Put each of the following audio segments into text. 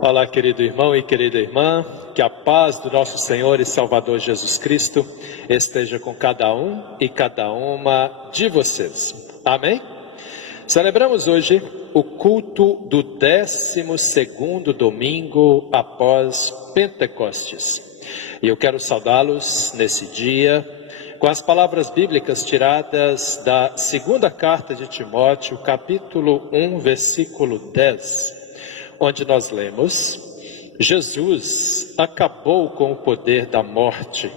Olá, querido irmão e querida irmã, que a paz do nosso Senhor e Salvador Jesus Cristo esteja com cada um e cada uma de vocês. Amém? Celebramos hoje o culto do 12º domingo após Pentecostes. E eu quero saudá-los nesse dia com as palavras bíblicas tiradas da segunda carta de Timóteo, capítulo 1, versículo 10. Onde nós lemos: Jesus acabou com o poder da morte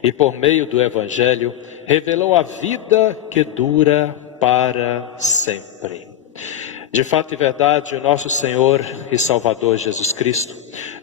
e por meio do Evangelho revelou a vida que dura para sempre. De fato e verdade, o nosso Senhor e Salvador Jesus Cristo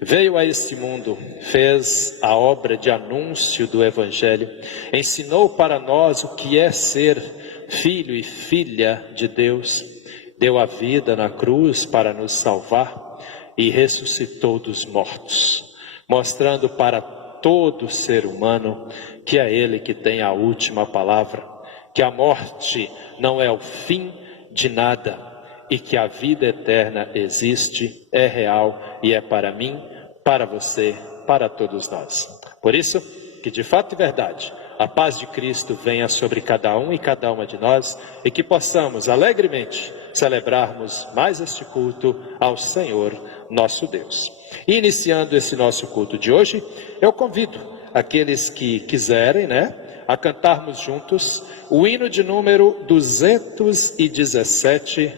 veio a este mundo, fez a obra de anúncio do Evangelho, ensinou para nós o que é ser filho e filha de Deus, deu a vida na cruz para nos salvar e ressuscitou dos mortos, mostrando para todo ser humano que é Ele que tem a última palavra, que a morte não é o fim de nada e que a vida eterna existe, é real e é para mim, para você, para todos nós. Por isso, que de fato e verdade, a paz de Cristo venha sobre cada um e cada uma de nós e que possamos alegremente celebrarmos mais este culto ao Senhor nosso Deus. E iniciando esse nosso culto de hoje, eu convido aqueles que quiserem, a cantarmos juntos o hino de número 217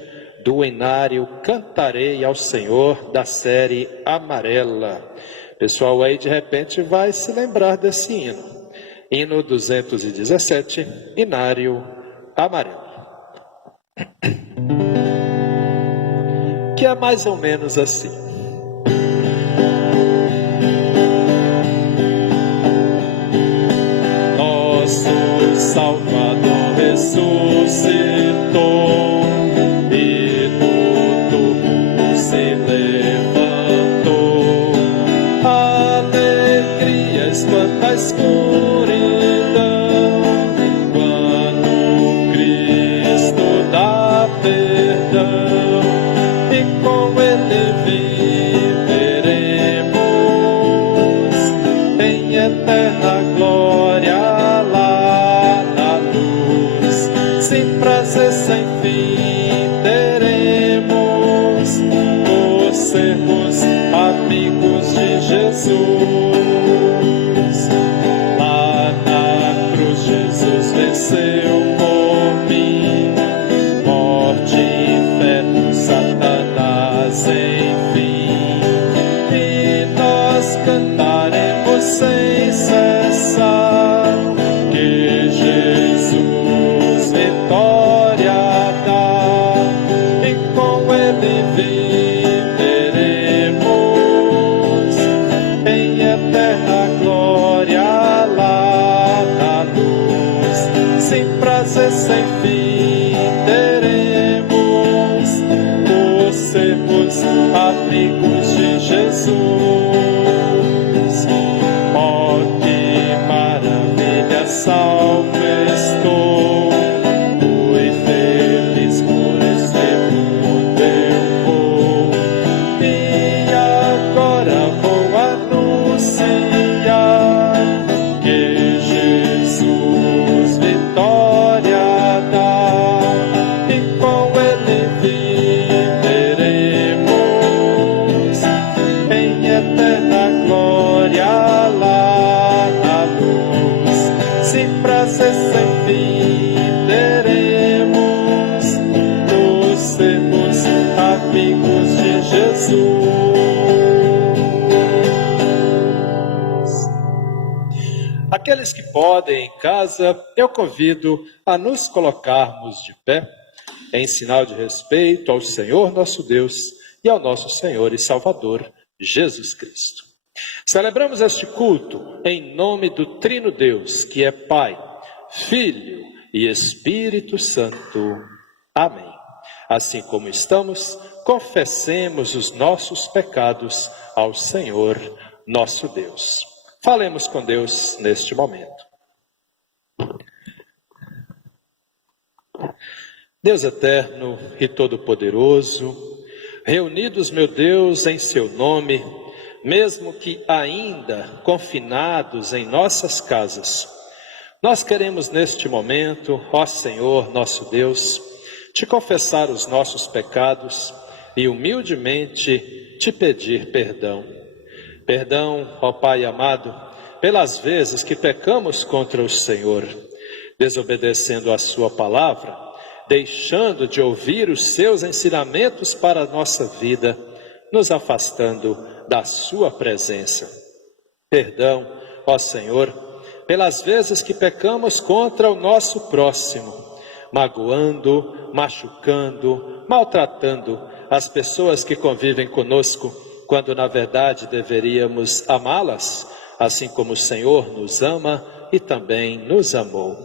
do Inário Cantarei ao Senhor, da série Amarela. O pessoal aí de repente vai se lembrar desse hino. Hino 217, Inário Amarelo. Que é mais ou menos assim. Nosso Salvador ressuscitou e do túmulo se levantou. Alegrias quanta escuridão, quando Cristo dá perdão, e com Ele viveremos em eterna glória lá na luz. Sem prazer, sem fim teremos por sermos amigos de Jesus. Lá na cruz Jesus venceu por mim morte, inferno, Satanás, enfim. E nós cantaremos sem cessar que Jesus vitória dá, e com Ele viveremos em eterna glória lá na luz. Sem prazer, sem fim teremos por sermos amigos de Jesus. Oh, que maravilha, salvo estou, fui feliz por este mundo eu vou, e agora vou anunciar que Jesus vitória dá, e com Ele viveremos em eterna glória lá na luz. Sem prazer, sem fim teremos por sermos amigos de Jesus. Aqueles que podem em casa, eu convido a nos colocarmos de pé em sinal de respeito ao Senhor nosso Deus e ao nosso Senhor e Salvador Jesus Cristo. Celebramos este culto em nome do Trino Deus, que é Pai, Filho e Espírito Santo. Amém. Assim como estamos, confessemos os nossos pecados ao Senhor nosso Deus. Falemos com Deus neste momento. Deus eterno e todo-poderoso, reunidos, meu Deus, em seu nome, mesmo que ainda confinados em nossas casas, nós queremos neste momento, ó Senhor, nosso Deus, te confessar os nossos pecados e humildemente te pedir perdão. Perdão, ó Pai amado, pelas vezes que pecamos contra o Senhor, desobedecendo a sua palavra, deixando de ouvir os seus ensinamentos para a nossa vida, nos afastando da sua presença. Perdão, ó Senhor, pelas vezes que pecamos contra o nosso próximo, magoando, machucando, maltratando as pessoas que convivem conosco, quando na verdade deveríamos amá-las, assim como o Senhor nos ama e também nos amou.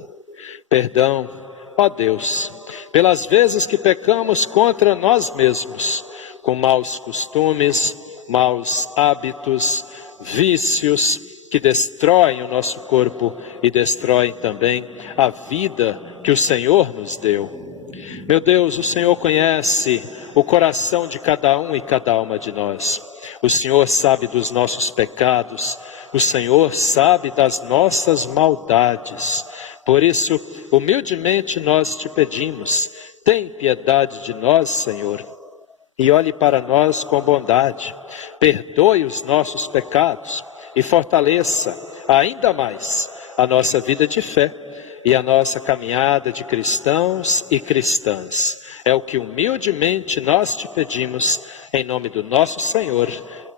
Perdão, ó Deus, pelas vezes que pecamos contra nós mesmos, com maus costumes, maus hábitos, vícios que destroem o nosso corpo e destroem também a vida que o Senhor nos deu. Meu Deus, o Senhor conhece o coração de cada um e cada uma de nós. O Senhor sabe dos nossos pecados, o Senhor sabe das nossas maldades. Por isso, humildemente nós te pedimos, tem piedade de nós, Senhor, e olhe para nós com bondade, perdoe os nossos pecados e fortaleça ainda mais a nossa vida de fé e a nossa caminhada de cristãos e cristãs. É o que humildemente nós te pedimos, em nome do nosso Senhor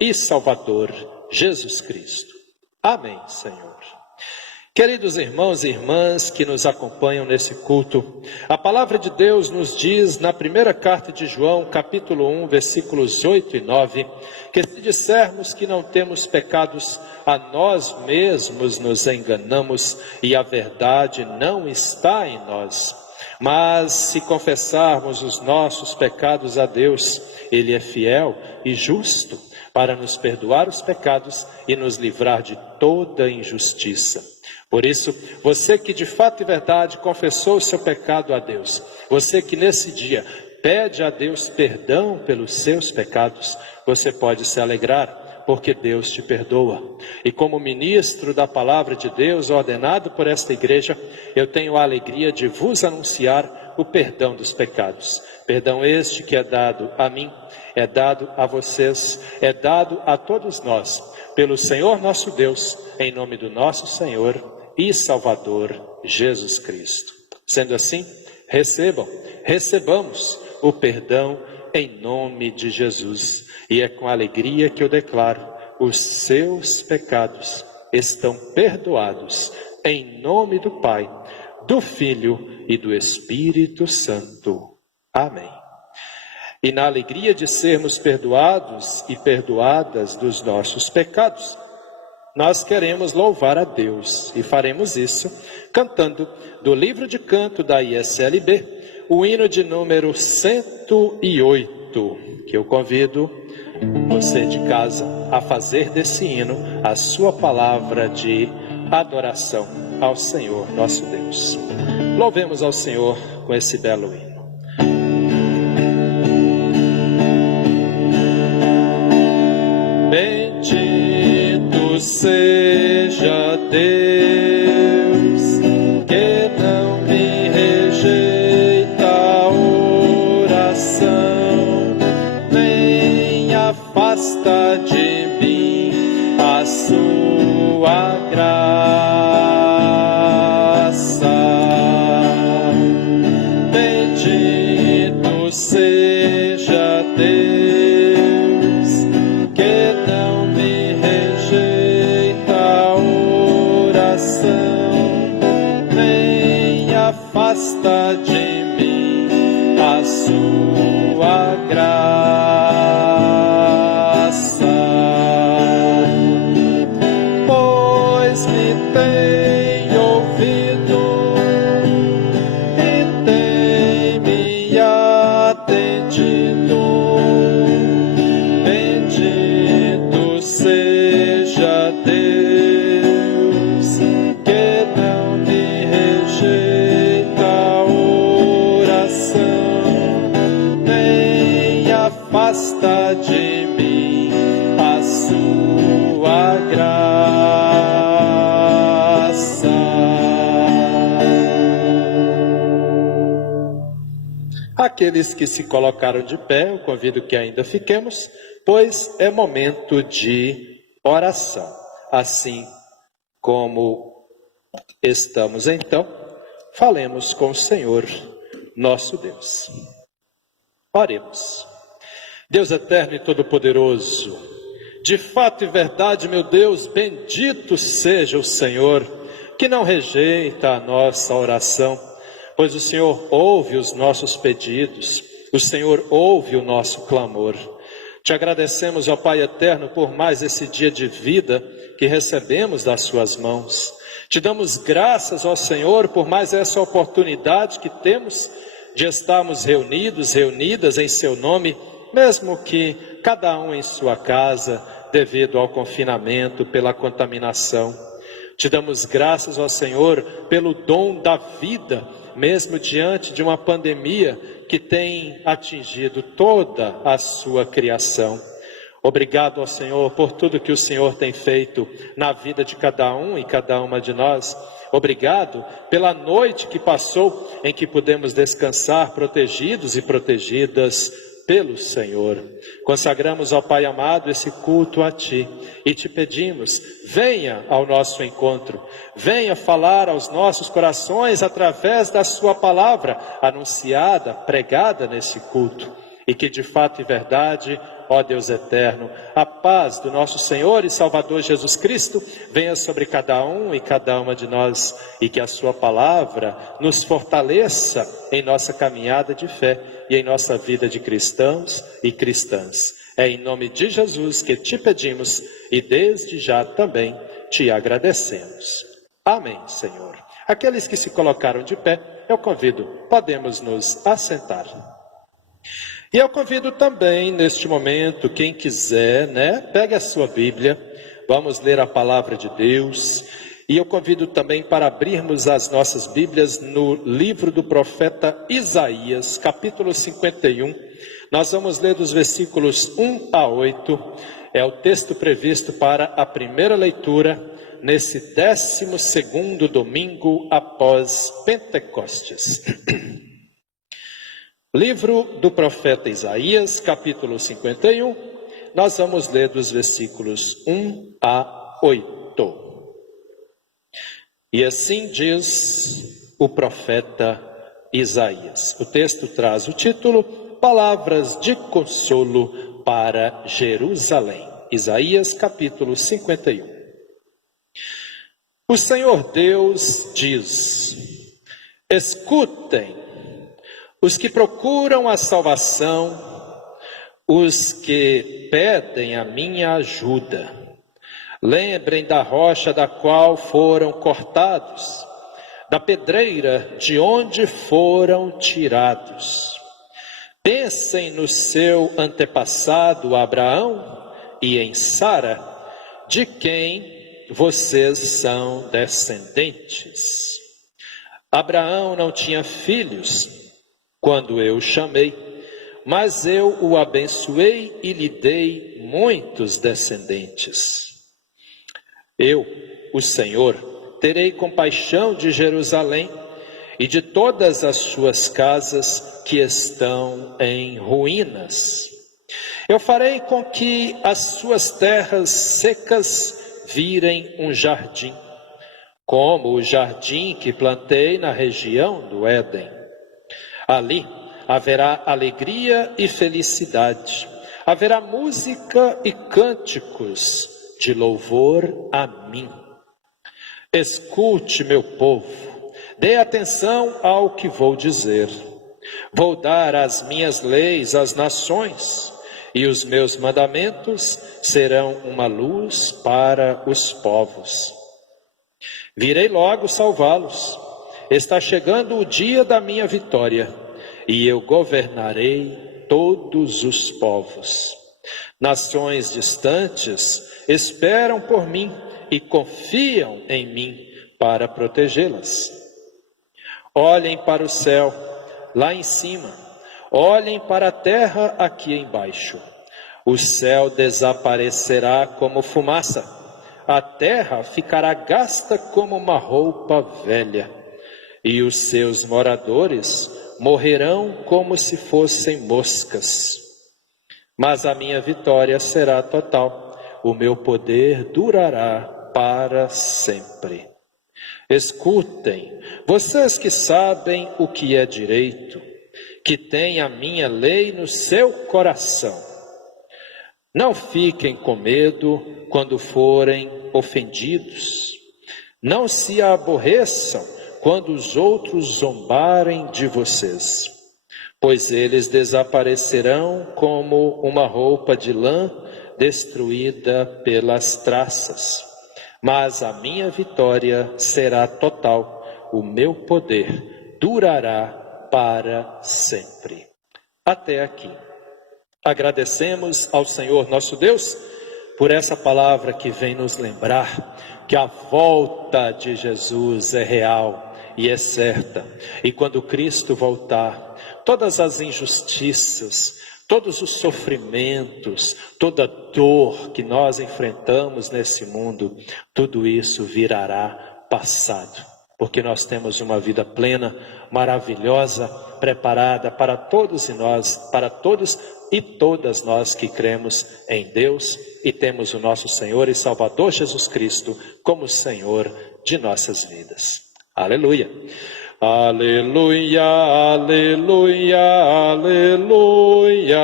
e Salvador, Jesus Cristo. Amém, Senhor. Queridos irmãos e irmãs que nos acompanham nesse culto, a palavra de Deus nos diz na primeira carta de João, capítulo 1, versículos 8 e 9, que se dissermos que não temos pecados, a nós mesmos nos enganamos e a verdade não está em nós. Mas se confessarmos os nossos pecados a Deus, Ele é fiel e justo para nos perdoar os pecados e nos livrar de toda injustiça. Por isso, você que de fato e verdade confessou o seu pecado a Deus, você que nesse dia pede a Deus perdão pelos seus pecados, você pode se alegrar, porque Deus te perdoa. E como ministro da palavra de Deus, ordenado por esta igreja, eu tenho a alegria de vos anunciar o perdão dos pecados. Perdão este que é dado a mim, é dado a vocês, é dado a todos nós, pelo Senhor nosso Deus, em nome do nosso Senhor e Salvador Jesus Cristo. Sendo assim, recebamos o perdão em nome de Jesus. E é com alegria que eu declaro, os seus pecados estão perdoados, em nome do Pai, do Filho e do Espírito Santo. Amém. E na alegria de sermos perdoados e perdoadas dos nossos pecados, nós queremos louvar a Deus e faremos isso cantando do livro de canto da ISLB, o hino de número 108, que eu convido você de casa a fazer desse hino a sua palavra de adoração ao Senhor nosso Deus. Louvemos ao Senhor com esse belo hino. Bendito seja Deus, que não me rejeita a oração, nem afasta de mim a sua graça. Bendito seja Deus, que não me rejeita a oração, nem afasta de mim a sua graça. Pois me tem ouvido e tem me atendido. Bendito seja Deus, que não me rejeita a oração, nem tua graça. Aqueles que se colocaram de pé, eu convido que ainda fiquemos, pois é momento de oração. Assim como estamos então, falemos com o Senhor, nosso Deus. Oremos. Deus eterno e todo-poderoso, de fato e verdade, meu Deus, bendito seja o Senhor, que não rejeita a nossa oração, pois o Senhor ouve os nossos pedidos, o Senhor ouve o nosso clamor. Te agradecemos, ó Pai eterno, por mais esse dia de vida que recebemos das suas mãos. Te damos graças, ó Senhor, por mais essa oportunidade que temos de estarmos reunidas em seu nome, mesmo que cada um em sua casa, devido ao confinamento, pela contaminação. Te damos graças, ó Senhor, pelo dom da vida, mesmo diante de uma pandemia que tem atingido toda a sua criação. Obrigado ao Senhor por tudo que o Senhor tem feito na vida de cada um e cada uma de nós. Obrigado pela noite que passou, em que pudemos descansar protegidos e protegidas pelo Senhor. Consagramos, ó Pai amado, esse culto a Ti e te pedimos, venha ao nosso encontro, venha falar aos nossos corações através da sua palavra anunciada, pregada nesse culto, e que de fato e verdade, ó Deus eterno, a paz do nosso Senhor e Salvador Jesus Cristo venha sobre cada um e cada uma de nós, e que a sua palavra nos fortaleça em nossa caminhada de fé e em nossa vida de cristãos e cristãs. É em nome de Jesus que te pedimos e desde já também te agradecemos. Amém, Senhor. Aqueles que se colocaram de pé, eu convido, podemos nos assentar. E eu convido também, neste momento, quem quiser, pegue a sua Bíblia, vamos ler a palavra de Deus. E eu convido também para abrirmos as nossas Bíblias no livro do profeta Isaías, capítulo 51. Nós vamos ler dos versículos 1 a 8. É o texto previsto para a primeira leitura, nesse 12º domingo após Pentecostes. Livro do profeta Isaías, capítulo 51, nós vamos ler dos versículos 1 a 8. E assim diz o profeta Isaías. O texto traz o título, Palavras de Consolo para Jerusalém. Isaías, capítulo 51. O Senhor Deus diz, escutem, os que procuram a salvação, os que pedem a minha ajuda. Lembrem da rocha da qual foram cortados, da pedreira de onde foram tirados. Pensem no seu antepassado Abraão e em Sara, de quem vocês são descendentes. Abraão não tinha filhos quando eu o chamei, mas eu o abençoei e lhe dei muitos descendentes. Eu, o Senhor, terei compaixão de Jerusalém e de todas as suas casas que estão em ruínas. Eu farei com que as suas terras secas virem um jardim, como o jardim que plantei na região do Éden. Ali haverá alegria e felicidade, haverá música e cânticos de louvor a mim. Escute, meu povo, dê atenção ao que vou dizer. Vou dar as minhas leis às nações, e os meus mandamentos serão uma luz para os povos. Virei logo salvá-los. Está chegando o dia da minha vitória, e eu governarei todos os povos. Nações distantes esperam por mim e confiam em mim para protegê-las. Olhem para o céu, lá em cima. Olhem para a terra aqui embaixo. O céu desaparecerá como fumaça, a terra ficará gasta como uma roupa velha, e os seus moradores morrerão como se fossem moscas. Mas a minha vitória será total, o meu poder durará para sempre. Escutem, vocês que sabem o que é direito, que têm a minha lei no seu coração. Não fiquem com medo quando forem ofendidos. Não se aborreçam quando os outros zombarem de vocês, pois eles desaparecerão como uma roupa de lã destruída pelas traças. Mas a minha vitória será total, o meu poder durará para sempre. Até aqui. Agradecemos ao Senhor nosso Deus por essa palavra que vem nos lembrar que a volta de Jesus é real e é certa. E quando Cristo voltar, todas as injustiças, todos os sofrimentos, toda dor que nós enfrentamos nesse mundo, tudo isso virará passado. Porque nós temos uma vida plena, maravilhosa, preparada para todos e nós, para todos e todas nós que cremos em Deus e temos o nosso Senhor e Salvador Jesus Cristo como Senhor de nossas vidas. Aleluia! Aleluia, aleluia, aleluia,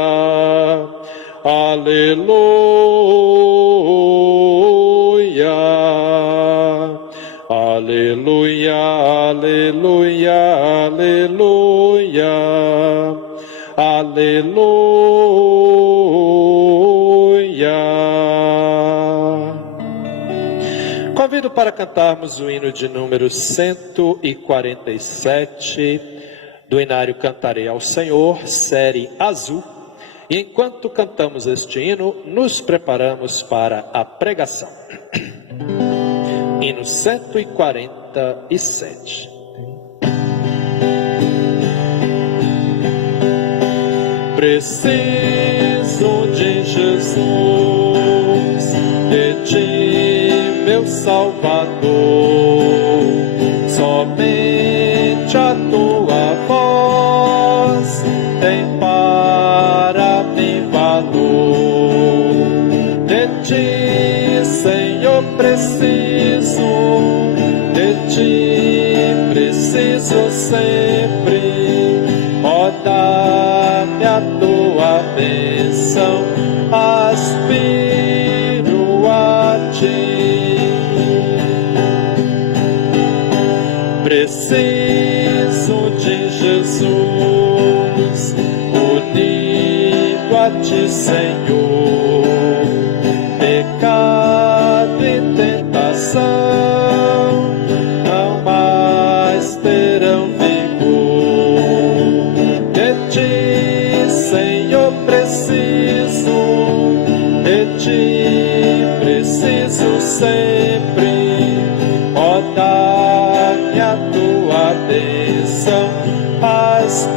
aleluia, aleluia, aleluia, aleluia, aleluia. Convido para cantarmos o hino de número 147 do Inário Cantarei ao Senhor, série azul. E enquanto cantamos este hino, nos preparamos para a pregação. Hino 147. Preciso de Jesus, de ti, meu Salvador. Somente a tua voz tem para mim valor. De ti, Senhor, preciso, de ti preciso sempre. Ó, dá-me a tua bênção, aspiro a ti. Preciso de Jesus, unido a ti, Senhor. Pecado e tentação não mais terão vigor. De ti, Senhor, preciso, de ti preciso sempre. Ó, dá-me a tua bênção, aspiro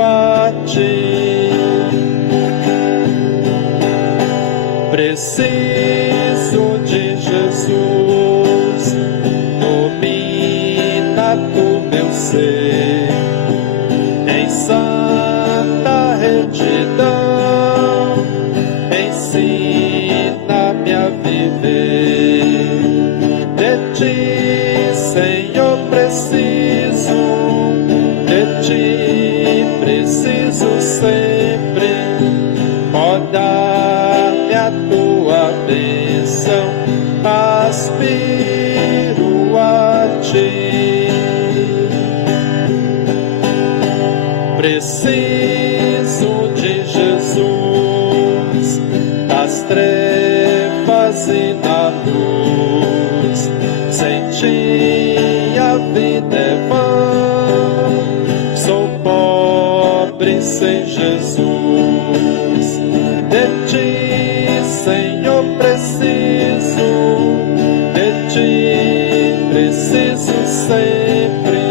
a ti. Preciso de Jesus, domina tu meu ser, em santa retidão, ensina-me a viver. De ti, Senhor, preciso, de ti preciso sempre. Ó, dá-me a tua bênção, aspiro a ti. Preciso de Jesus, das trevas e na luz. Sem ti a vida é vã, sou pobre sem Jesus. De ti, Senhor, preciso, de ti preciso sempre.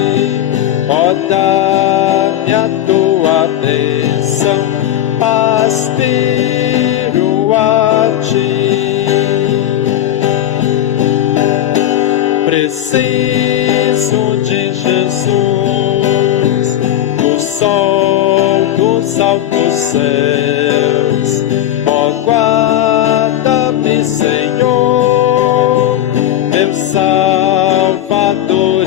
Ó, dá-me a tua bênção, aspiro céus. Ó, guarda-me, Senhor, meu Salvador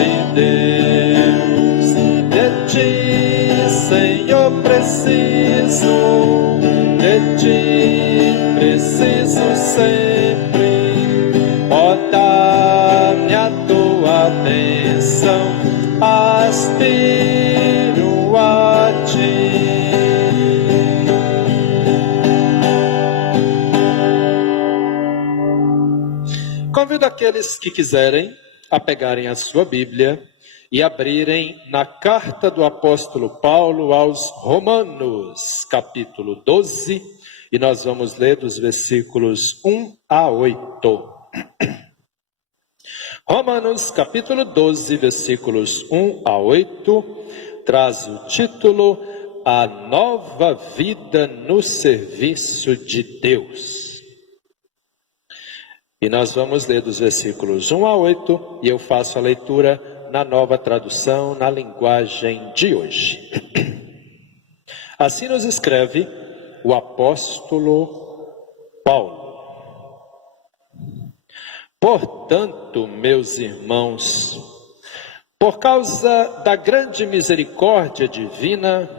e Deus. De ti, Senhor, preciso, de ti preciso sempre. Ó, dá-me a tua bênção, aspiro a ti. Convido aqueles que quiserem a pegarem a sua Bíblia e abrirem na carta do apóstolo Paulo aos Romanos, capítulo 12, e nós vamos ler dos versículos 1 a 8. Romanos, capítulo 12, versículos 1 a 8, traz o título A Nova Vida no Serviço de Deus. E nós vamos ler dos versículos 1 a 8, e eu faço a leitura na nova tradução, na linguagem de hoje. Assim nos escreve o apóstolo Paulo. Portanto, meus irmãos, por causa da grande misericórdia divina,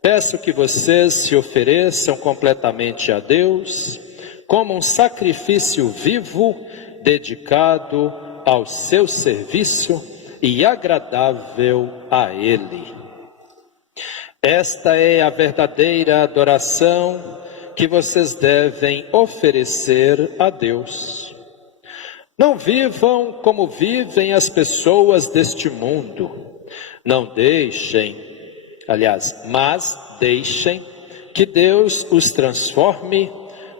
peço que vocês se ofereçam completamente a Deus, como um sacrifício vivo, dedicado ao seu serviço e agradável a Ele. Esta é a verdadeira adoração que vocês devem oferecer a Deus. Não vivam como vivem as pessoas deste mundo. Não deixem, mas deixem que Deus os transforme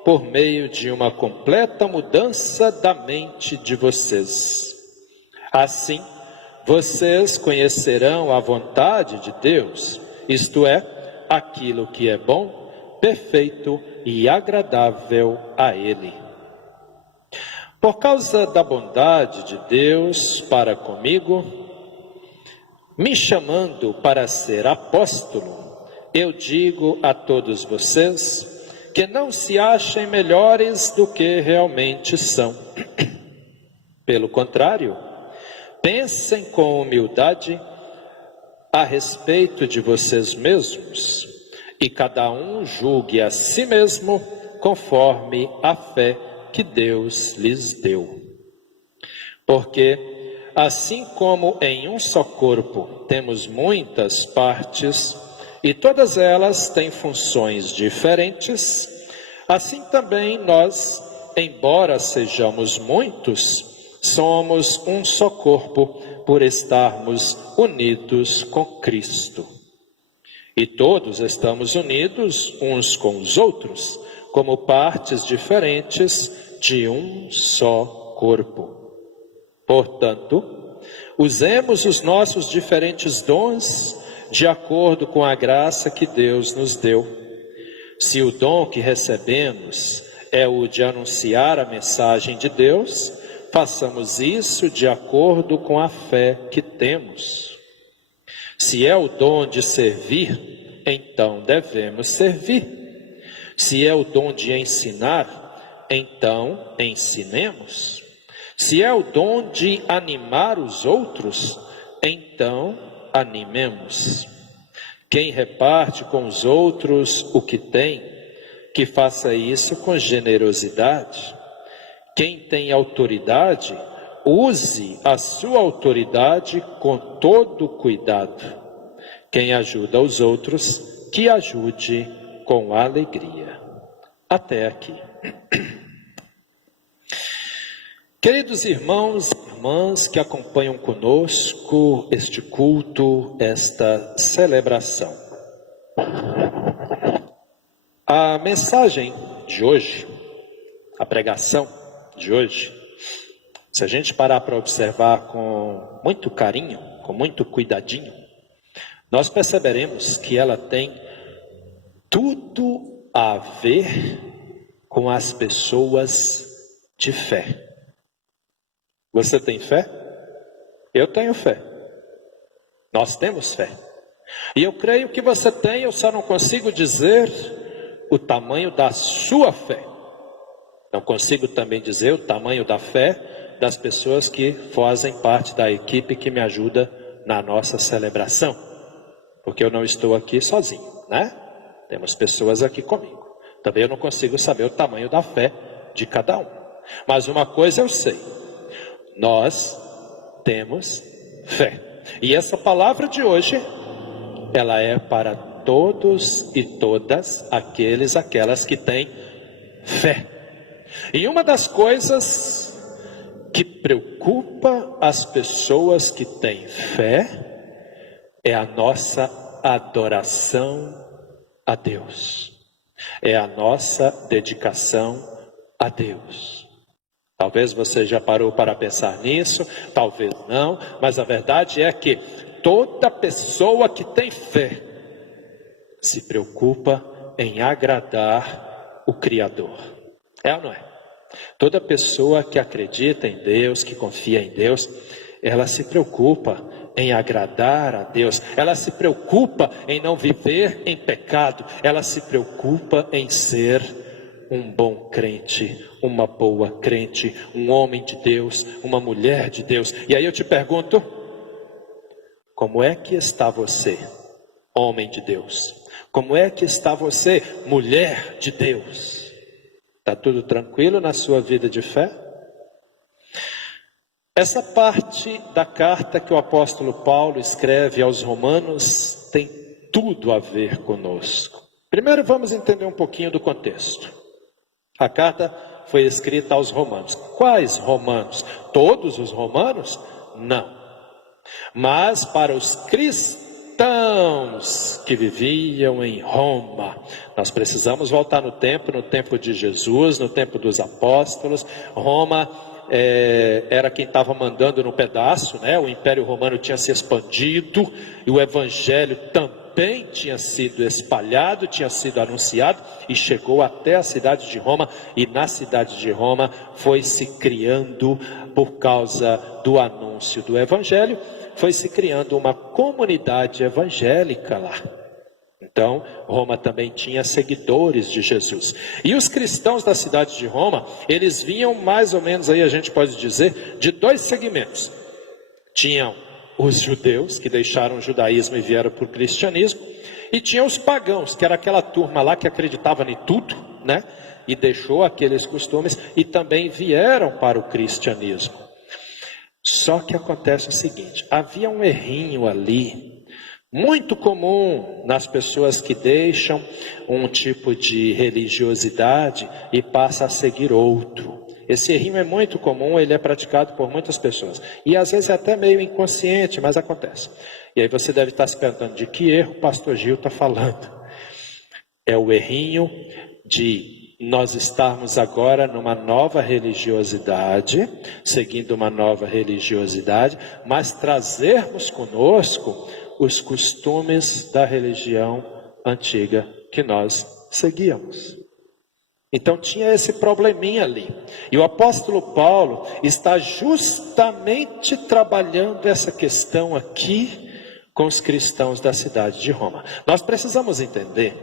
por meio de uma completa mudança da mente de vocês. Assim, vocês conhecerão a vontade de Deus, isto é, aquilo que é bom, perfeito e agradável a Ele. Por causa da bondade de Deus para comigo, me chamando para ser apóstolo, eu digo a todos vocês que não se achem melhores do que realmente são. Pelo contrário, pensem com humildade a respeito de vocês mesmos, e cada um julgue a si mesmo conforme a fé que Deus lhes deu. Porque, assim como em um só corpo temos muitas partes, e todas elas têm funções diferentes, assim também nós, embora sejamos muitos, somos um só corpo por estarmos unidos com Cristo. E todos estamos unidos uns com os outros, como partes diferentes de um só corpo. Portanto, usemos os nossos diferentes dons de acordo com a graça que Deus nos deu. Se o dom que recebemos é o de anunciar a mensagem de Deus, façamos isso de acordo com a fé que temos. Se é o dom de servir, então devemos servir. Se é o dom de ensinar, então ensinemos. Se é o dom de animar os outros, então animemos. Quem reparte com os outros o que tem, que faça isso com generosidade. Quem tem autoridade, use a sua autoridade com todo cuidado. Quem ajuda os outros, que ajude com alegria. Até aqui. Queridos irmãos e irmãs que acompanham conosco este culto, esta celebração. A mensagem de hoje, a pregação de hoje, se a gente parar para observar com muito carinho, com muito cuidadinho, nós perceberemos que ela tem tudo a ver com as pessoas de fé. Você tem fé? Eu tenho fé. Nós temos fé. E eu creio que você tem, eu só não consigo dizer o tamanho da sua fé. Não consigo também dizer o tamanho da fé das pessoas que fazem parte da equipe que me ajuda na nossa celebração. Porque eu não estou aqui sozinho, né? Temos pessoas aqui comigo. Também eu não consigo saber o tamanho da fé de cada um. Mas uma coisa eu sei. Nós temos fé. E essa palavra de hoje, ela é para todos e todas aquelas que têm fé. E uma das coisas que preocupa as pessoas que têm fé é a nossa adoração a Deus. É a nossa dedicação a Deus. Talvez você já parou para pensar nisso, talvez não, mas a verdade é que toda pessoa que tem fé se preocupa em agradar o Criador. É ou não é? Toda pessoa que acredita em Deus, que confia em Deus, ela se preocupa em agradar a Deus. Ela se preocupa em não viver em pecado. Ela se preocupa em ser um bom crente, uma boa crente, um homem de Deus, uma mulher de Deus. E aí eu te pergunto, como é que está você, homem de Deus? Como é que está você, mulher de Deus? Está tudo tranquilo na sua vida de fé? Essa parte da carta que o apóstolo Paulo escreve aos Romanos tem tudo a ver conosco. Primeiro vamos entender um pouquinho do contexto. A carta foi escrita aos romanos. Quais romanos? Todos os romanos? Não. Mas para os cristãos que viviam em Roma. Nós precisamos voltar no tempo de Jesus, no tempo dos apóstolos. Roma era quem estava mandando no pedaço, né? O Império Romano tinha se expandido e o Evangelho também tinha sido espalhado, tinha sido anunciado e chegou até a cidade de Roma. E na cidade de Roma foi se criando, por causa do anúncio do Evangelho, foi se criando uma comunidade evangélica lá. Então, Roma também tinha seguidores de Jesus. E os cristãos da cidade de Roma, eles vinham mais ou menos aí, a gente pode dizer, de dois segmentos. Tinham os judeus, que deixaram o judaísmo e vieram para o cristianismo. E tinham os pagãos, que era aquela turma lá que acreditava em tudo, né? E deixou aqueles costumes e também vieram para o cristianismo. Só que acontece o seguinte, havia um errinho ali, muito comum nas pessoas que deixam um tipo de religiosidade e passam a seguir outro. Esse errinho é muito comum, ele é praticado por muitas pessoas. E às vezes é até meio inconsciente, mas acontece. E aí você deve estar se perguntando de que erro o pastor Gil está falando. É o errinho de nós estarmos agora numa nova religiosidade, seguindo uma nova religiosidade, mas trazermos conosco os costumes da religião antiga que nós seguíamos. Então tinha esse probleminha ali. E o apóstolo Paulo está justamente trabalhando essa questão aqui com os cristãos da cidade de Roma. Nós precisamos entender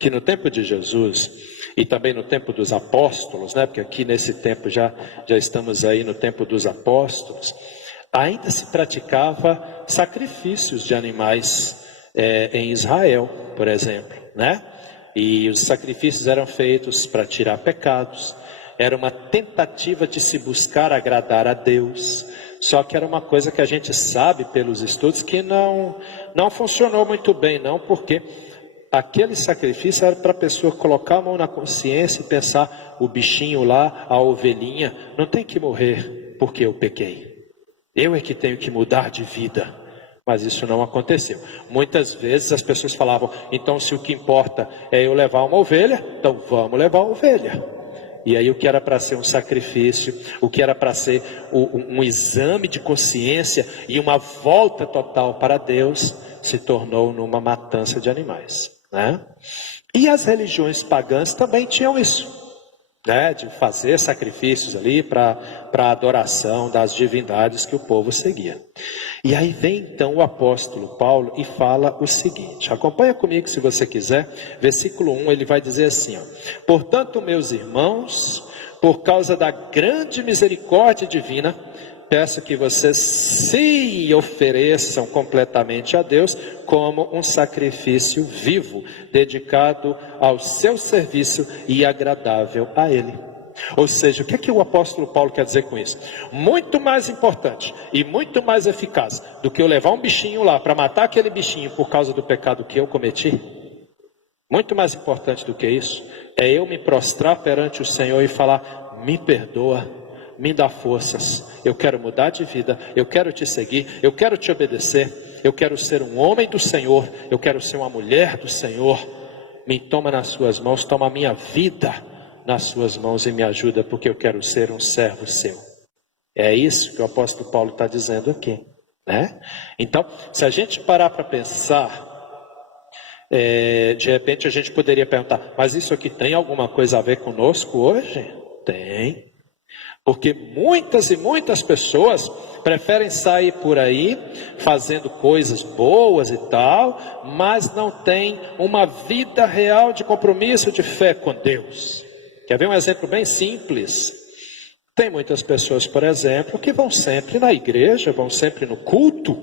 que no tempo de Jesus e também no tempo dos apóstolos, né? Porque aqui nesse tempo já estamos aí no tempo dos apóstolos, ainda se praticava sacrifícios de animais em Israel, por exemplo, né? E os sacrifícios eram feitos para tirar pecados, era uma tentativa de se buscar agradar a Deus, só que era uma coisa que a gente sabe pelos estudos que não funcionou muito bem, não, porque aquele sacrifício era para a pessoa colocar a mão na consciência e pensar, o bichinho lá, a ovelhinha, não tem que morrer porque eu pequei. Eu é que tenho que mudar de vida. Mas isso não aconteceu. Muitas vezes as pessoas falavam, então se o que importa é eu levar uma ovelha, então vamos levar uma ovelha. E aí o que era para ser um sacrifício, o que era para ser um exame de consciência e uma volta total para Deus, se tornou numa matança de animais, né? E as religiões pagãs também tinham isso. né, de fazer sacrifícios ali para a adoração das divindades que o povo seguia. E aí vem então o apóstolo Paulo e fala o seguinte, acompanha comigo se você quiser, versículo 1, ele vai dizer assim, ó, portanto, meus irmãos, por causa da grande misericórdia divina, peço que vocês se ofereçam completamente a Deus como um sacrifício vivo, dedicado ao seu serviço e agradável a Ele. Ou seja, o que é que o apóstolo Paulo quer dizer com isso? Muito mais importante e muito mais eficaz do que eu levar um bichinho lá para matar aquele bichinho por causa do pecado que eu cometi, muito mais importante do que isso, é eu me prostrar perante o Senhor e falar, me perdoa, me dá forças, eu quero mudar de vida, eu quero te seguir, eu quero te obedecer, eu quero ser um homem do Senhor, eu quero ser uma mulher do Senhor, me toma nas suas mãos, toma a minha vida nas suas mãos e me ajuda, porque eu quero ser um servo seu. É isso que o apóstolo Paulo está dizendo aqui, né? Então, se a gente parar para pensar, de repente a gente poderia perguntar, mas isso aqui tem alguma coisa a ver conosco hoje? Tem. Porque muitas e muitas pessoas preferem sair por aí fazendo coisas boas e tal, mas não têm uma vida real de compromisso de fé com Deus. Quer ver um exemplo bem simples? Tem muitas pessoas, por exemplo, que vão sempre na igreja, vão sempre no culto,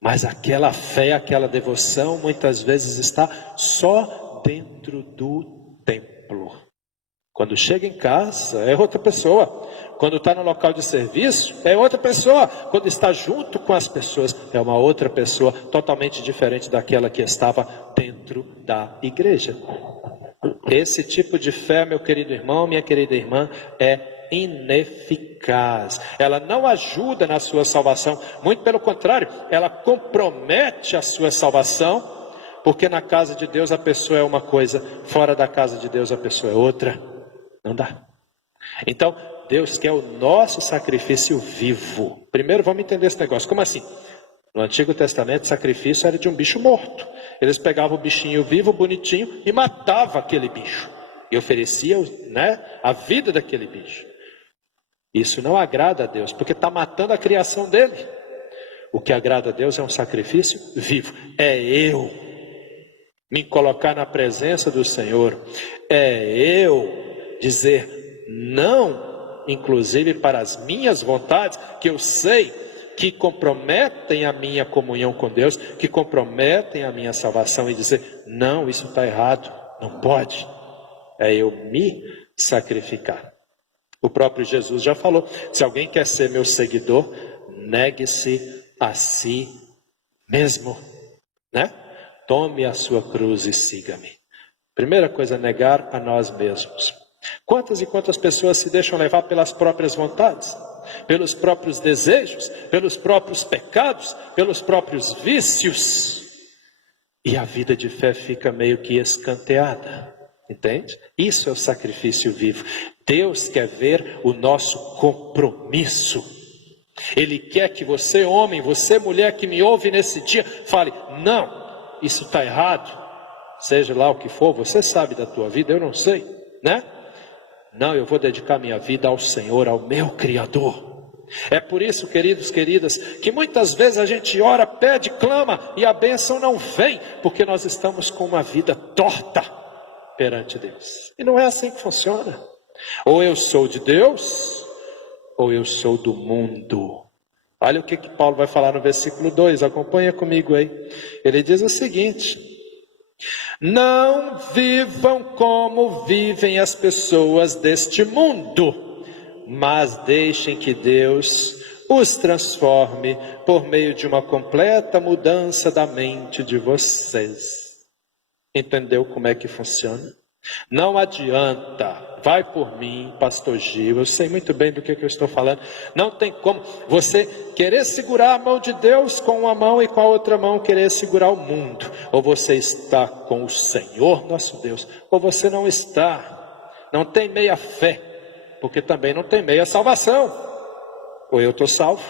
mas aquela fé, aquela devoção, muitas vezes está só dentro do templo. Quando chega em casa, é outra pessoa. Quando está no local de serviço, é outra pessoa. Quando está junto com as pessoas, é uma outra pessoa, totalmente diferente daquela que estava dentro da igreja. Esse tipo de fé, meu querido irmão, minha querida irmã, é ineficaz. Ela não ajuda na sua salvação. Muito pelo contrário, ela compromete a sua salvação, porque na casa de Deus a pessoa é uma coisa, fora da casa de Deus a pessoa é outra. Não dá. Então, Deus quer o nosso sacrifício vivo. Primeiro vamos entender esse negócio. Como assim? No Antigo Testamento, o sacrifício era de um bicho morto. Eles pegavam o bichinho vivo, bonitinho, e matavam aquele bicho. E ofereciam, né, a vida daquele bicho. Isso não agrada a Deus, porque está matando a criação dele. O que agrada a Deus é um sacrifício vivo. É eu me colocar na presença do Senhor. É eu dizer não, inclusive para as minhas vontades, que eu sei que comprometem a minha comunhão com Deus, que comprometem a minha salvação, e dizer, não, isso está errado, não pode. É eu me sacrificar. O próprio Jesus já falou, se alguém quer ser meu seguidor, negue-se a si mesmo, né? Tome a sua cruz e siga-me. Primeira coisa, negar a nós mesmos. Quantas e quantas pessoas se deixam levar pelas próprias vontades, pelos próprios desejos, pelos próprios pecados, pelos próprios vícios, e a vida de fé fica meio que escanteada, entende? Isso é o sacrifício vivo. Deus quer ver o nosso compromisso. Ele quer que você, homem, você, mulher que me ouve nesse dia, fale, não, isso está errado, seja lá o que for, você sabe da tua vida, eu não sei, né? Não, eu vou dedicar minha vida ao Senhor, ao meu Criador. É por isso, queridos, queridas, que muitas vezes a gente ora, pede, clama e a bênção não vem, porque nós estamos com uma vida torta perante Deus. E não é assim que funciona. Ou eu sou de Deus, ou eu sou do mundo. Olha o que Paulo vai falar no versículo 2, acompanha comigo aí. Ele diz o seguinte: não vivam como vivem as pessoas deste mundo, mas deixem que Deus os transforme por meio de uma completa mudança da mente de vocês. Entendeu como é que funciona? Não adianta, vai por mim, pastor Gil, eu sei muito bem do que eu estou falando. Não tem como você querer segurar a mão de Deus com uma mão e com a outra mão querer segurar o mundo. Ou você está com o Senhor nosso Deus, ou você não está. Não tem meia fé, porque também não tem meia salvação. Ou eu estou salvo,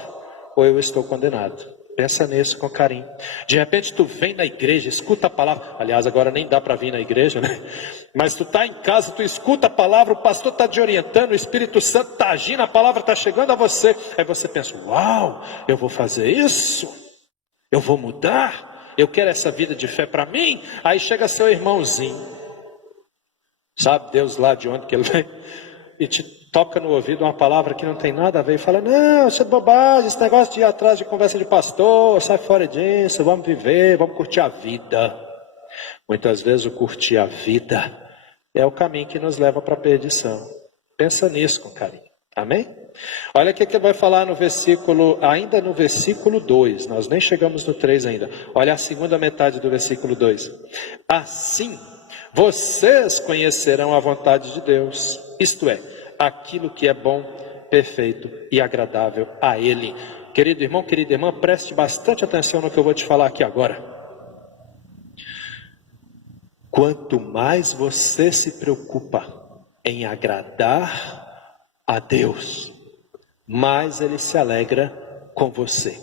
ou eu estou condenado. Pensa nisso com carinho. De repente tu vem na igreja, escuta a palavra. Aliás, agora nem dá para vir na igreja, né? Mas tu está em casa, tu escuta a palavra, o pastor está te orientando, o Espírito Santo está agindo, a palavra está chegando a você. Aí você pensa, uau, eu vou fazer isso? Eu vou mudar? Eu quero essa vida de fé para mim? Aí chega seu irmãozinho, sabe Deus lá de onde que ele vem, e te toca no ouvido uma palavra que não tem nada a ver, e fala, não, isso é bobagem, esse negócio de ir atrás de conversa de pastor, sai fora disso, vamos viver, vamos curtir a vida. Muitas vezes o curtir a vida é o caminho que nos leva para a perdição. Pensa nisso com carinho, amém? Olha o que vai falar no versículo, ainda no versículo 2, nós nem chegamos no 3 ainda. Olha a segunda metade do versículo 2. Assim, vocês conhecerão a vontade de Deus, isto é, aquilo que é bom, perfeito e agradável a Ele. Querido irmão, querida irmã, preste bastante atenção no que eu vou te falar aqui agora. Quanto mais você se preocupa em agradar a Deus, mais Ele se alegra com você.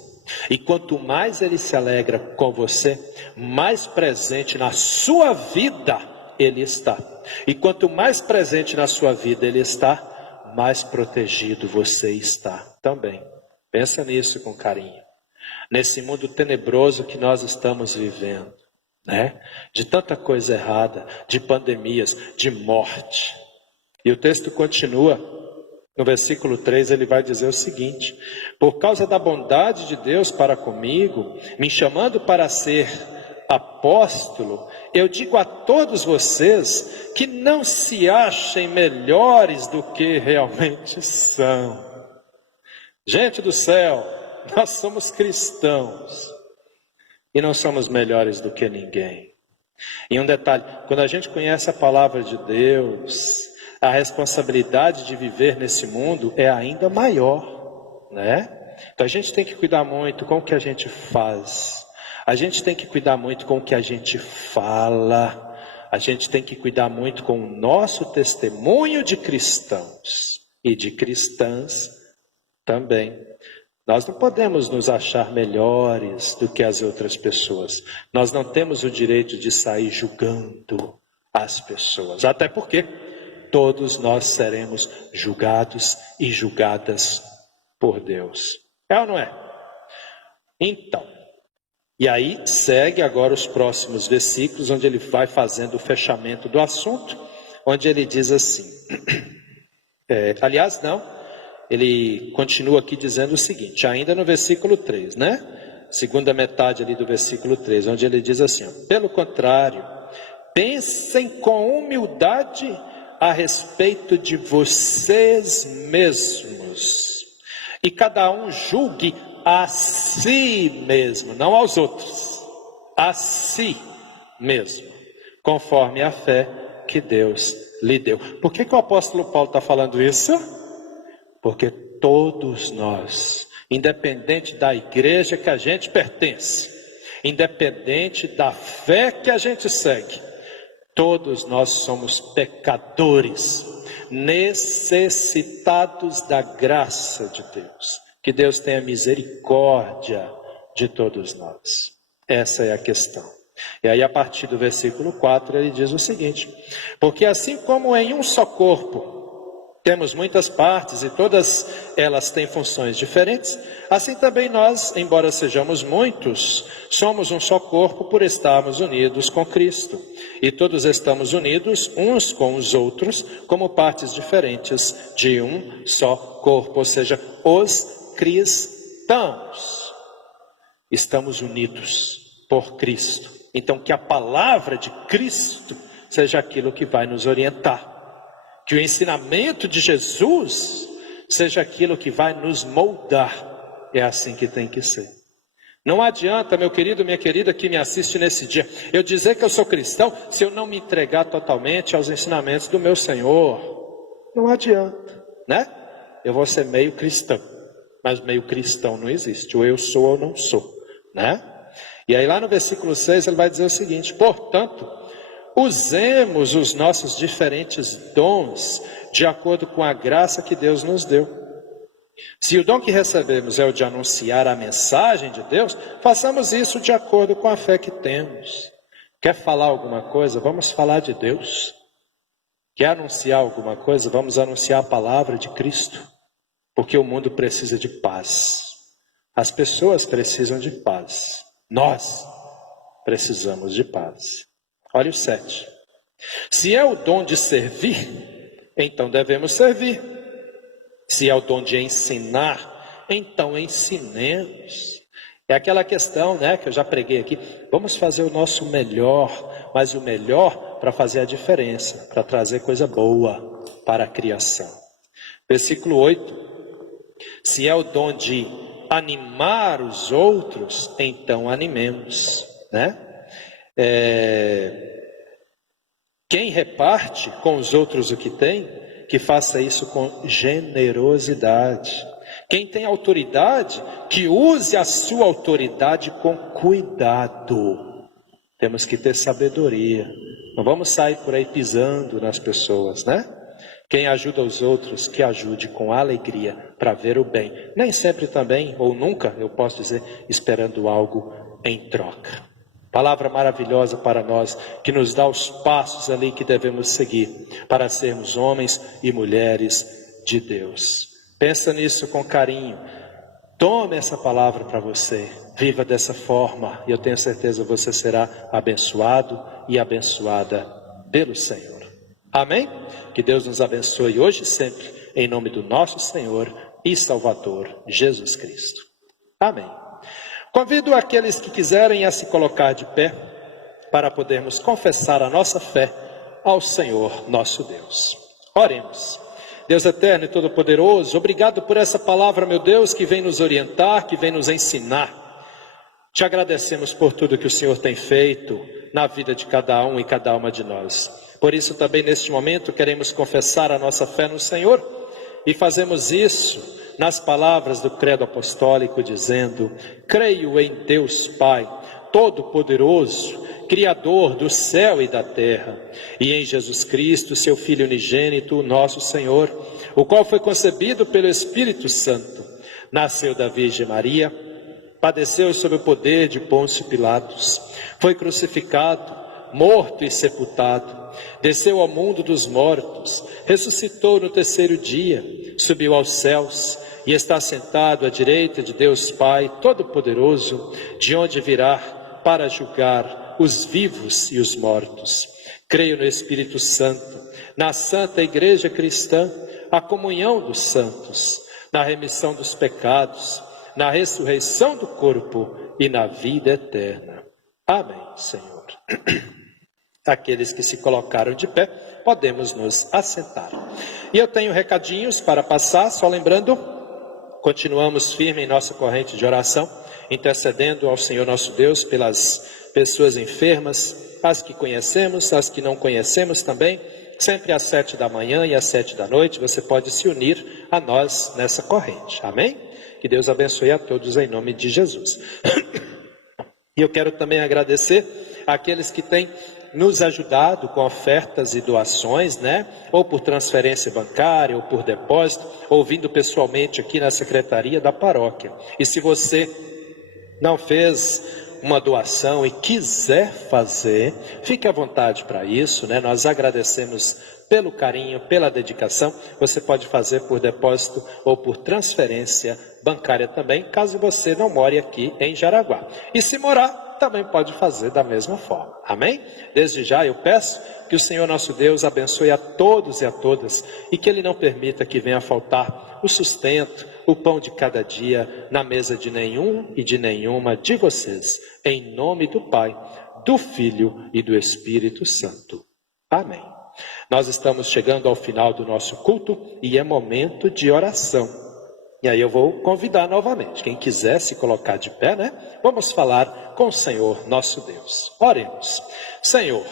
E quanto mais Ele se alegra com você, mais presente na sua vida Ele está. E quanto mais presente na sua vida Ele está, mais protegido você está também. Pensa nisso com carinho. Nesse mundo tenebroso que nós estamos vivendo, né? De tanta coisa errada, de pandemias, de morte. E o texto continua, no versículo 3 ele vai dizer o seguinte: por causa da bondade de Deus para comigo, me chamando para ser apóstolo, eu digo a todos vocês que não se achem melhores do que realmente são. Gente do céu, nós somos cristãos e não somos melhores do que ninguém. E um detalhe, quando a gente conhece a palavra de Deus, a responsabilidade de viver nesse mundo é ainda maior, né? Então a gente tem que cuidar muito com o que a gente faz. A gente tem que cuidar muito com o que a gente fala. A gente tem que cuidar muito com o nosso testemunho de cristãos e de cristãs também. Nós não podemos nos achar melhores do que as outras pessoas. Nós não temos o direito de sair julgando as pessoas. Até porque todos nós seremos julgados e julgadas por Deus. É ou não é? Então, e aí segue agora os próximos versículos, onde ele vai fazendo o fechamento do assunto, onde ele diz assim, ele continua aqui dizendo o seguinte, ainda no versículo 3, né? Segunda metade ali do versículo 3, onde ele diz assim, pelo contrário, pensem com humildade a respeito de vocês mesmos, e cada um julgue a si mesmo, não aos outros, a si mesmo, conforme a fé que Deus lhe deu. Por que o apóstolo Paulo está falando isso? Porque todos nós, independente da igreja que a gente pertence, independente da fé que a gente segue, todos nós somos pecadores, necessitados da graça de Deus. Que Deus tenha misericórdia de todos nós. Essa é a questão. E aí a partir do versículo 4 ele diz o seguinte: porque assim como em um só corpo temos muitas partes e todas elas têm funções diferentes, assim também nós, embora sejamos muitos, somos um só corpo por estarmos unidos com Cristo. E todos estamos unidos uns com os outros como partes diferentes de um só corpo, ou seja, os cristãos estamos unidos por Cristo. Então que a palavra de Cristo seja aquilo que vai nos orientar. Que o ensinamento de Jesus seja aquilo que vai nos moldar. É assim que tem que ser. Não adianta, meu querido, minha querida, que me assiste nesse dia, eu dizer que eu sou cristão se eu não me entregar totalmente aos ensinamentos do meu Senhor. Não adianta, né? Eu vou ser meio cristão, mas meio cristão não existe. Ou eu sou ou não sou, né? E aí lá no versículo 6 ele vai dizer o seguinte: portanto, usemos os nossos diferentes dons de acordo com a graça que Deus nos deu. Se o dom que recebemos é o de anunciar a mensagem de Deus, façamos isso de acordo com a fé que temos. Quer falar alguma coisa? Vamos falar de Deus. Quer anunciar alguma coisa? Vamos anunciar a palavra de Cristo. Porque o mundo precisa de paz. As pessoas precisam de paz. Nós precisamos de paz. Olha o 7. Se é o dom de servir, então devemos servir. Se é o dom de ensinar, então ensinemos. É aquela questão, né, que eu já preguei aqui. Vamos fazer o nosso melhor, mas o melhor para fazer a diferença, para trazer coisa boa para a criação. Versículo 8. Se é o dom de animar os outros, então animemos, né? Quem reparte com os outros o que tem, que faça isso com generosidade. Quem tem autoridade, que use a sua autoridade com cuidado. Temos que ter sabedoria. Não vamos sair por aí pisando nas pessoas, né? Quem ajuda os outros, que ajude com alegria para ver o bem. Nem sempre também, ou nunca, eu posso dizer, esperando algo em troca. Palavra maravilhosa para nós, que nos dá os passos ali que devemos seguir, para sermos homens e mulheres de Deus. Pensa nisso com carinho. Tome essa palavra para você. Viva dessa forma. E eu tenho certeza que você será abençoado e abençoada pelo Senhor. Amém? Que Deus nos abençoe hoje e sempre, em nome do nosso Senhor e Salvador, Jesus Cristo. Amém. Convido aqueles que quiserem a se colocar de pé, para podermos confessar a nossa fé ao Senhor nosso Deus. Oremos. Deus eterno e todo-poderoso, obrigado por essa palavra, meu Deus, que vem nos orientar, que vem nos ensinar. Te agradecemos por tudo que o Senhor tem feito na vida de cada um e cada uma de nós. Por isso também neste momento queremos confessar a nossa fé no Senhor e fazemos isso nas palavras do credo apostólico dizendo: creio em Deus Pai, Todo-Poderoso, Criador do céu e da terra, e em Jesus Cristo, seu Filho unigênito, nosso Senhor, o qual foi concebido pelo Espírito Santo, nasceu da Virgem Maria, padeceu sob o poder de Pôncio Pilatos, foi crucificado, morto e sepultado, desceu ao mundo dos mortos, ressuscitou no terceiro dia, subiu aos céus e está sentado à direita de Deus Pai Todo-Poderoso, de onde virá para julgar os vivos e os mortos. Creio no Espírito Santo, na Santa Igreja Cristã, a comunhão dos santos, na remissão dos pecados, na ressurreição do corpo e na vida eterna. Amém, Senhor. Aqueles que se colocaram de pé, podemos nos assentar. E eu tenho recadinhos para passar, só lembrando, continuamos firme em nossa corrente de oração, intercedendo ao Senhor nosso Deus pelas pessoas enfermas, as que conhecemos, as que não conhecemos também, sempre às 7 da manhã e às 7 da noite, você pode se unir a nós nessa corrente, amém? Que Deus abençoe a todos em nome de Jesus. E eu quero também agradecer àqueles que têm nos ajudado com ofertas e doações, né? Ou por transferência bancária, ou por depósito, ou vindo pessoalmente aqui na secretaria da paróquia. E se você não fez uma doação e quiser fazer, fique à vontade para isso, né? Nós agradecemos pelo carinho, pela dedicação. Você pode fazer por depósito ou por transferência bancária também, caso você não more aqui em Jaraguá. E se morar, também pode fazer da mesma forma, amém? Desde já eu peço que o Senhor nosso Deus abençoe a todos e a todas e que Ele não permita que venha a faltar o sustento, o pão de cada dia na mesa de nenhum e de nenhuma de vocês, em nome do Pai, do Filho e do Espírito Santo. Amém. Nós estamos chegando ao final do nosso culto e é momento de oração. E aí eu vou convidar novamente, quem quiser se colocar de pé, né? Vamos falar com o Senhor nosso Deus. Oremos. Senhor,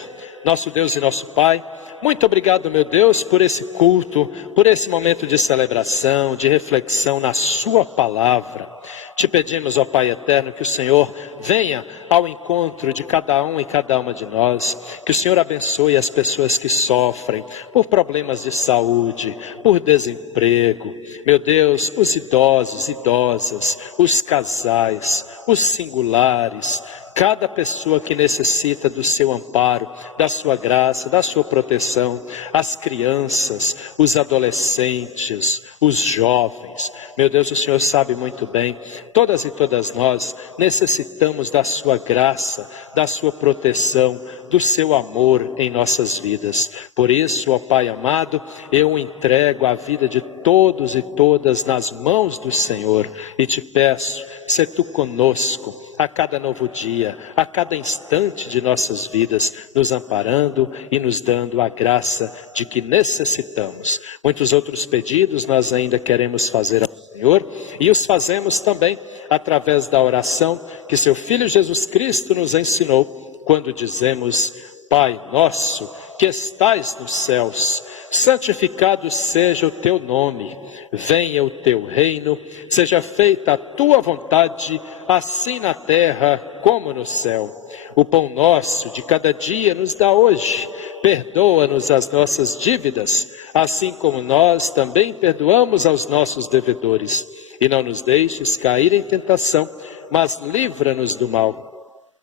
nosso Deus e nosso Pai, muito obrigado, meu Deus, por esse culto, por esse momento de celebração, de reflexão na sua palavra. Te pedimos, ó Pai eterno, que o Senhor venha ao encontro de cada um e cada uma de nós, que o Senhor abençoe as pessoas que sofrem por problemas de saúde, por desemprego. Meu Deus, os idosos, idosas, os casais, os singulares, cada pessoa que necessita do seu amparo, da sua graça, da sua proteção, as crianças, os adolescentes, os jovens. Meu Deus, o Senhor sabe muito bem, todas e todas nós necessitamos da sua graça, da sua proteção, do seu amor em nossas vidas. Por isso, ó Pai amado, eu entrego a vida de todos e todas nas mãos do Senhor e te peço, sê tu conosco a cada novo dia, a cada instante de nossas vidas, nos amparando e nos dando a graça de que necessitamos. Muitos outros pedidos nós ainda queremos fazer ao Senhor e os fazemos também através da oração que seu Filho Jesus Cristo nos ensinou quando dizemos: Pai nosso que estais nos céus, santificado seja o teu nome, venha o teu reino, seja feita a tua vontade, assim na terra como no céu. O pão nosso de cada dia nos dá hoje, perdoa-nos as nossas dívidas, assim como nós também perdoamos aos nossos devedores. E não nos deixes cair em tentação, mas livra-nos do mal,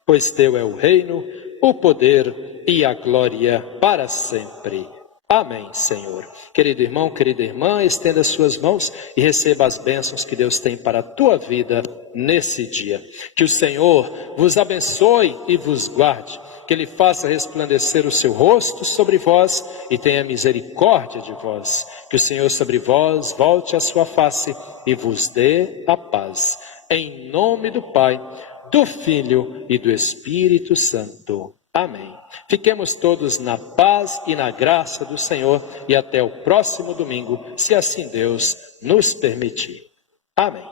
pois teu é o reino, o poder e a glória para sempre. Amém, Senhor. Querido irmão, querida irmã, estenda suas mãos e receba as bênçãos que Deus tem para a tua vida nesse dia. Que o Senhor vos abençoe e vos guarde, que Ele faça resplandecer o seu rosto sobre vós e tenha misericórdia de vós. Que o Senhor sobre vós volte a sua face e vos dê a paz. Em nome do Pai, do Filho e do Espírito Santo. Amém. Fiquemos todos na paz e na graça do Senhor e até o próximo domingo, se assim Deus nos permitir. Amém.